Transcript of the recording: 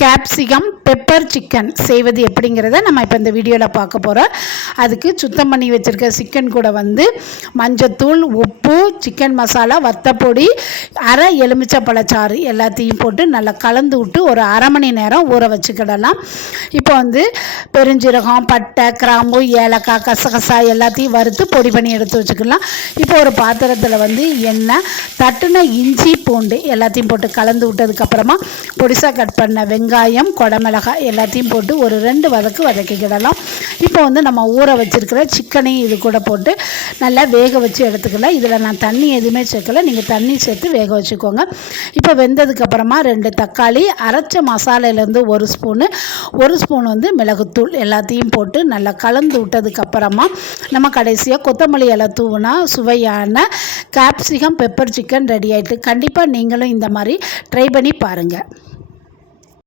Capsicum pepper chicken செய்வது எப்படிங்கிறத நம்ம இப்போ இந்த வீடியோவில் பார்க்க போகிறோம். அதுக்கு சுத்தம் பண்ணி வச்சுருக்க சிக்கன் கூட மஞ்சத்தூள், உப்பு, சிக்கன் மசாலா, வத்தப்பொடி, அரை எலுமிச்சப்பழச்சாறு எல்லாத்தையும் போட்டு நல்லா கலந்து விட்டு ஒரு அரை மணி நேரம் ஊற வச்சுக்கிடலாம். இப்போ பெருஞ்சீரகம், பட்டை, கிராம்பு, ஏலக்காய், கசகசா எல்லாத்தையும் வறுத்து பொடி பண்ணி எடுத்து வச்சுக்கலாம். இப்போ ஒரு பாத்திரத்தில் எண்ணெய், தட்டுன இஞ்சி, பூண்டு எல்லாத்தையும் போட்டு கலந்து விட்டதுக்கப்புறமா பொடிசாக கட் பண்ண வெங்காயம், கொடமிளகாய் எல்லாத்தையும் போட்டு ஒரு 2 வதக்கு வதக்கிக்கிடலாம். இப்போ நம்ம ஊற வச்சுருக்கிற சிக்கனையும் இது கூட போட்டு நல்லா வேக வச்சு எடுத்துக்கலாம். இதில் நான் தண்ணி எதுவுமே சேர்க்கலை, நீங்கள் தண்ணி சேர்த்து வேக வச்சுக்கோங்க. இப்போ வெந்ததுக்கப்புறமா 2 தக்காளி, அரைச்ச மசாலையிலேருந்து 1 ஸ்பூன் மிளகுத்தூள் எல்லாத்தையும் போட்டு நல்லா கலந்து விட்டதுக்கப்புறமா நம்ம கடைசியாக கொத்தமல்லி இலை தூவினா சுவையான கேப்சிகம் பெப்பர் சிக்கன் ரெடி ஆகிட்டு. கண்டிப்பாக நீங்களும் இந்த மாதிரி ட்ரை பண்ணி பாருங்கள்.